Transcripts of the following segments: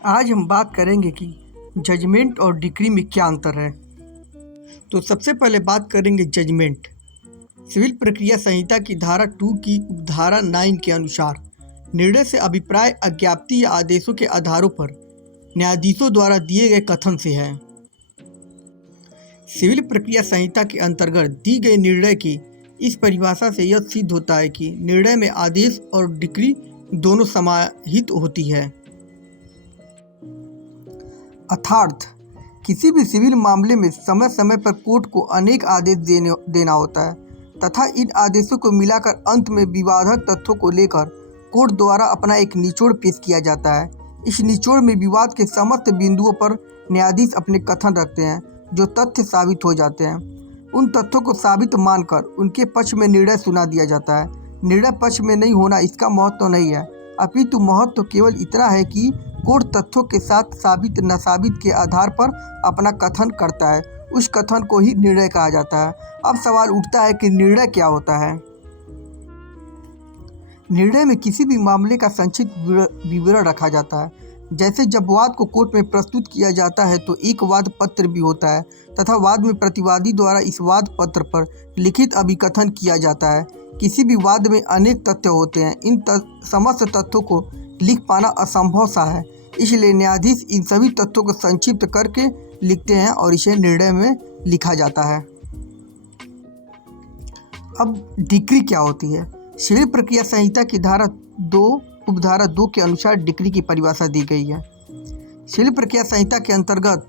आज हम बात करेंगे कि जजमेंट और डिक्री में क्या अंतर है। तो सबसे पहले बात करेंगे जजमेंट। सिविल प्रक्रिया संहिता की धारा 2 की उपधारा 9 के अनुसार निर्णय से अभिप्राय अज्ञप्ति या आदेशों के आधारों पर न्यायाधीशों द्वारा दिए गए कथन से है। सिविल प्रक्रिया संहिता के अंतर्गत दी गई निर्णय की इस परिभाषा से यह सिद्ध होता है कि निर्णय में आदेश और डिक्री दोनों समाहित होती है। अर्थात किसी भी सिविल मामले में समय समय पर कोर्ट को अनेक आदेश देना होता है तथा इन आदेशों को मिलाकर अंत में विवादक तथ्यों को लेकर कोर्ट द्वारा अपना एक निचोड़ पेश किया जाता है। इस निचोड़ में विवाद के समस्त बिंदुओं पर न्यायाधीश अपने कथन रखते हैं जो तथ्य साबित हो जाते हैं। उन तथ्यों को साबित मानकर उनके पक्ष में निर्णय सुना दिया जाता है। निर्णय पक्ष में नहीं होना इसका महत्व नहीं है, अपितु महत्व केवल इतना है कि कोर्ट तथ्यों के साथ साबित नासाबित के आधार पर अपना कथन करता है। उस कथन को ही निर्णय कहा जाता है। अब सवाल उठता है कि निर्णय क्या होता है। निर्णय में किसी भी मामले का संक्षिप्त विवरण रखा जाता है। जैसे जब वाद को कोर्ट में प्रस्तुत किया जाता है तो एक वाद पत्र भी होता है तथा वाद में प्रतिवादी द्वारा इस वाद पत्र पर लिखित अभिकथन किया जाता है। किसी भी वाद में अनेक तथ्य होते हैं। इन समस्त तथ्यों को लिख पाना असंभव सा है, इसलिए न्यायाधीश इन सभी तथ्यों को संक्षिप्त करके लिखते हैं और इसे निर्णय में लिखा जाता है। अब डिक्री क्या होती है। सिविल प्रक्रिया संहिता की धारा 2 उपधारा 2 के अनुसार डिक्री की परिभाषा दी गई है। सिविल प्रक्रिया संहिता के अंतर्गत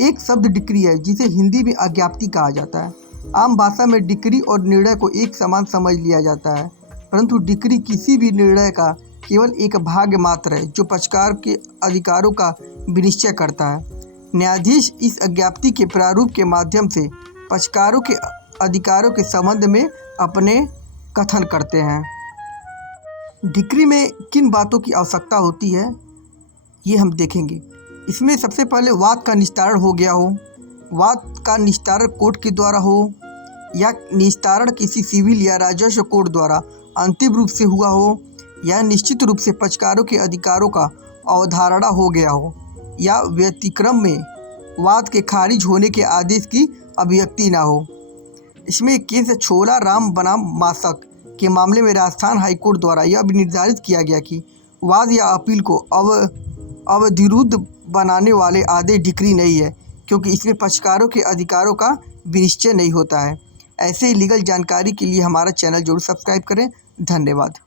एक शब्द डिक्री है जिसे हिंदी में अज्ञप्ति कहा जाता है। आम भाषा में डिक्री और निर्णय को एक समान समझ लिया जाता है, परंतु डिक्री किसी भी निर्णय का केवल एक भाग मात्र है जो पक्षकार के अधिकारों का विनिश्चय करता है। न्यायाधीश इस अज्ञप्ति के प्रारूप के माध्यम से पक्षकारों के अधिकारों के संबंध में अपने कथन करते हैं। डिक्री में किन बातों की आवश्यकता होती है ये हम देखेंगे। इसमें सबसे पहले वाद का निस्तारण हो गया हो, वाद का निस्तारण कोर्ट के द्वारा हो या निस्तारण किसी सिविल या राजस्व कोर्ट द्वारा अंतिम रूप से हुआ हो, या निश्चित रूप से पक्षकारों के अधिकारों का अवधारणा हो गया हो, या व्यतिक्रम में वाद के खारिज होने के आदेश की अभिव्यक्ति ना हो। इसमें केस छोला राम बनाम मासक के मामले में राजस्थान हाईकोर्ट द्वारा यह भी निर्धारित किया गया कि वाद या अपील को अवधिरुद्ध बनाने वाले आदेश डिक्री नहीं है, क्योंकि इसमें पक्षकारों के अधिकारों का विनिश्चय नहीं होता है। ऐसे ही लीगल जानकारी के लिए हमारा चैनल जरूर सब्सक्राइब करें। धन्यवाद।